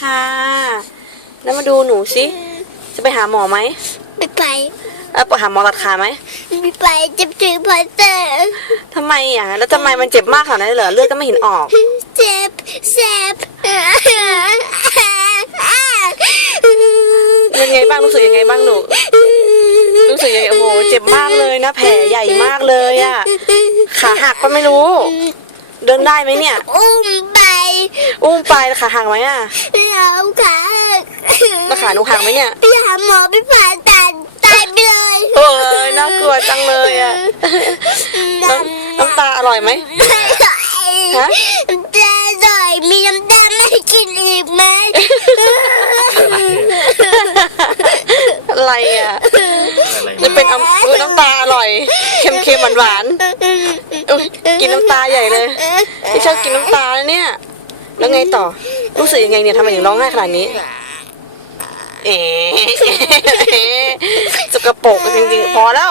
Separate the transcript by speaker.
Speaker 1: ค่ะ แล้วมาดูหนูสิจะไปหาหมอไหม
Speaker 2: ไม่ไป
Speaker 1: เออไปหาหมอตัดขาไหม
Speaker 2: ไม่ไปจะถือพอเตอร์
Speaker 1: ทำไมอะ แล้วทำไมมันเจ็บมากขนาดนั้นเลยเหรอเลือดก็ไม่เห็นออก
Speaker 2: เจ็บแสบ
Speaker 1: ยังไงบ้างรู้สึกยังไงบ้างหนูรู้สึกยังไงโอ้โหเจ็บมากเลยนะแผลใหญ่มากเลยอะขาหักก็ไม่รู้ เดินได้ไหมเนี่ย
Speaker 2: อุ้มไป
Speaker 1: อุ้มไปแล้วขาหักไหมอะ
Speaker 2: เราขา
Speaker 1: แล้วขาหนูหักไหมเนี่ย
Speaker 2: ไปหาหมอไปผ่าตัดตายไปเลย
Speaker 1: เอ้ยน่ากลัวจังเลยอะน้ำน้ำตาอร่อยไหมฮะ
Speaker 2: น้ำตาหน่อยมีน้ำตาไม่กินอีกไหม
Speaker 1: อะไรอะจะเป็นเอาเออน้ำตาอร่อยเค็มๆหวานๆอุ๊ยกินน้ำตาใหญ่เลยที่ชอบกินน้ำตาแล้วเนี่ย แล้วไงต่อ รู้สึกยังไงเนี่ยทำไมถึงร้องไห้ขนาดนี้ เอ๋สกปรกจริงๆ พอแล้ว